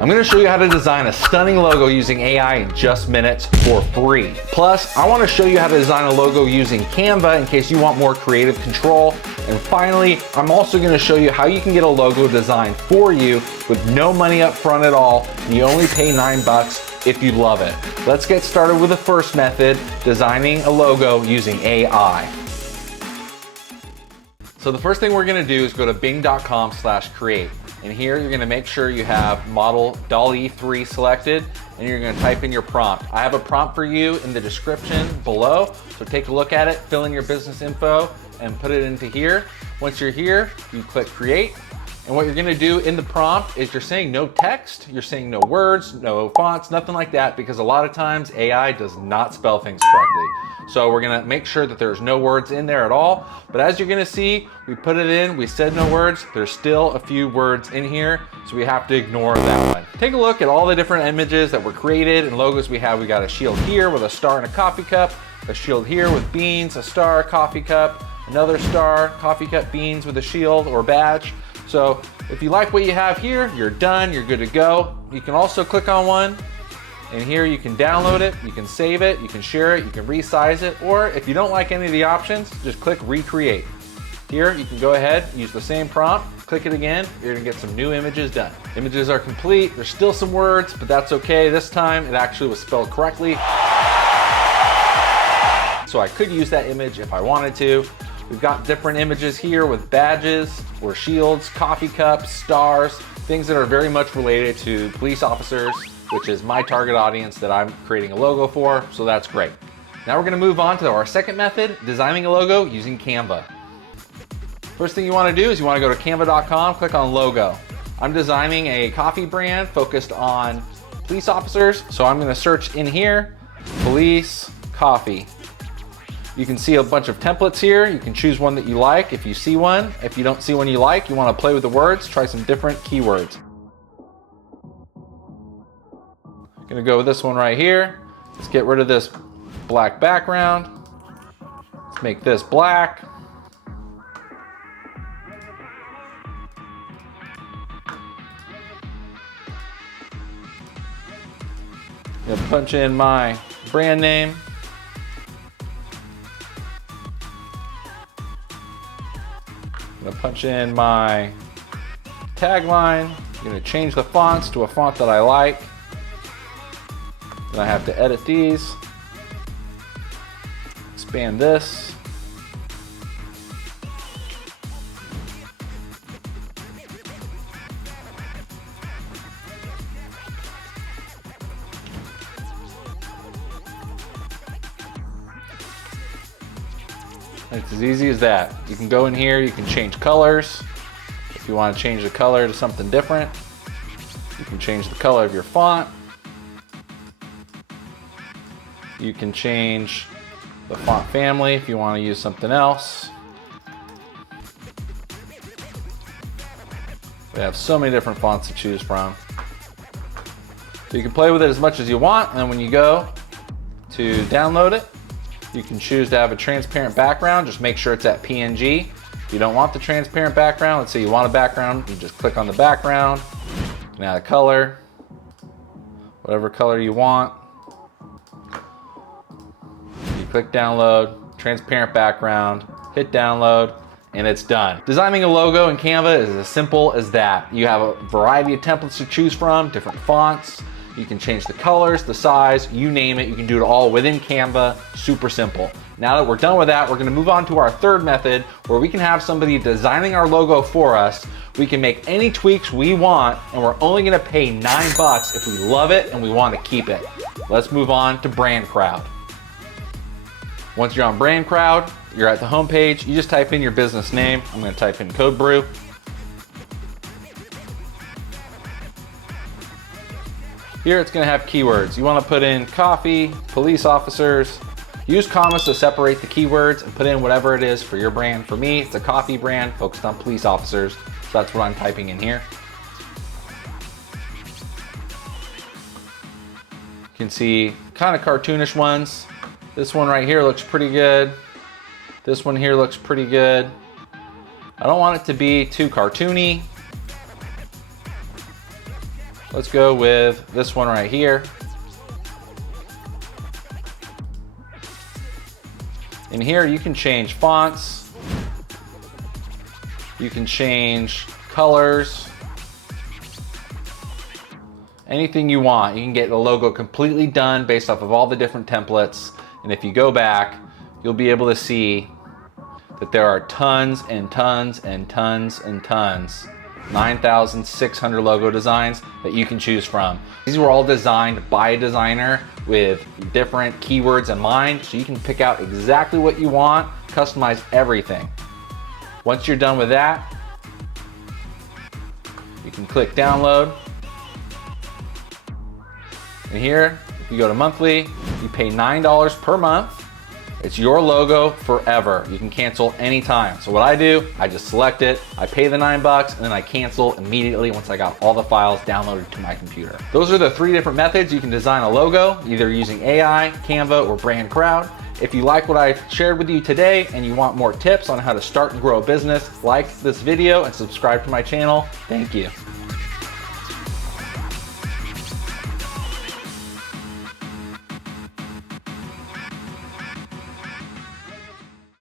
I'm gonna show you how to design a stunning logo using AI in just minutes for free. Plus, I wanna show you how to design a logo using Canva in case you want more creative control. And finally, I'm also gonna show you how you can get a logo designed for you with no money up front at all. You only pay $9 if you love it. Let's get started with the first method, designing a logo using AI. So the first thing we're gonna do is go to bing.com/create. And here you're gonna make sure you have model DALL-E 3 selected, and you're gonna type in your prompt. I have a prompt for you in the description below, so take a look at it, fill in your business info, and put it into here. Once you're here, you click create. And what you're gonna do in the prompt is you're saying no text, you're saying no words, no fonts, nothing like that, because a lot of times AI does not spell things correctly. So we're gonna make sure that there's no words in there at all. But as you're gonna see, we put it in, we said no words, there's still a few words in here, so we have to ignore that one. Take a look at all the different images that were created and logos we have. We got a shield here with a star and a coffee cup, a shield here with beans, a star, coffee cup, another star, coffee cup, beans with a shield or badge. So if you like what you have here, you're done, you're good to go. You can also click on one, and here you can download it, you can save it, you can share it, you can resize it, or if you don't like any of the options, just click recreate. Here you can go ahead, use the same prompt, click it again, you're gonna get some new images done. Images are complete, there's still some words, but that's okay. This time it actually was spelled correctly. So I could use that image if I wanted to. We've got different images here with badges or shields, coffee cups, stars, things that are very much related to police officers, which is my target audience that I'm creating a logo for, so that's great. Now we're gonna move on to our second method, designing a logo using Canva. First thing you wanna do is you wanna go to canva.com, click on logo. I'm designing a coffee brand focused on police officers, so I'm gonna search in here, police coffee. You can see a bunch of templates here. You can choose one that you like if you see one. If you don't see one you like, you wanna play with the words, try some different keywords. Gonna go with this one right here. Let's get rid of this black background. Let's make this black. Gonna punch in my brand name. I'm gonna punch in my tagline. I'm gonna change the fonts to a font that I like. Then I have to edit these, expand this. It's as easy as that. You can go in here, you can change colors. If you want to change the color to something different, you can change the color of your font. You can change the font family if you want to use something else. We have so many different fonts to choose from. So you can play with it as much as you want, and then when you go to download it, you can choose to have a transparent background. Just make sure it's at PNG. If you don't want the transparent background, let's say you want a background, you just click on the background, you can add a color, whatever color you want. You click download, transparent background, hit download, and it's done. Designing a logo in Canva is as simple as that. You have a variety of templates to choose from, different fonts. You can change the colors, the size, you name it. You can do it all within Canva, super simple. Now that we're done with that, we're gonna move on to our third method where we can have somebody designing our logo for us. We can make any tweaks we want, and we're only gonna pay $9 if we love it and we wanna keep it. Let's move on to BrandCrowd. Once you're on BrandCrowd, you're at the homepage, you just type in your business name. I'm gonna type in Code Brew. Here it's gonna have keywords. You wanna put in coffee, police officers. Use commas to separate the keywords and put in whatever it is for your brand. For me, it's a coffee brand focused on police officers. So that's what I'm typing in here. You can see kind of cartoonish ones. This one right here looks pretty good. This one here looks pretty good. I don't want it to be too cartoony. Let's go with this one right here. In here, you can change fonts. You can change colors. Anything you want. You can get the logo completely done based off of all the different templates. And if you go back, you'll be able to see that there are tons and tons and tons and tons, 9,600 logo designs that you can choose from. These were all designed by a designer with different keywords in mind, so you can pick out exactly what you want, customize everything. Once you're done with that, you can click download. And here, if you go to monthly, you pay $9 per month. It's your logo forever. You can cancel anytime. So what I do, I just select it, I pay the $9, and then I cancel immediately once I got all the files downloaded to my computer. Those are the 3 different methods you can design a logo, either using AI, Canva, or BrandCrowd. If you like what I shared with you today and you want more tips on how to start and grow a business, like this video and subscribe to my channel. Thank you.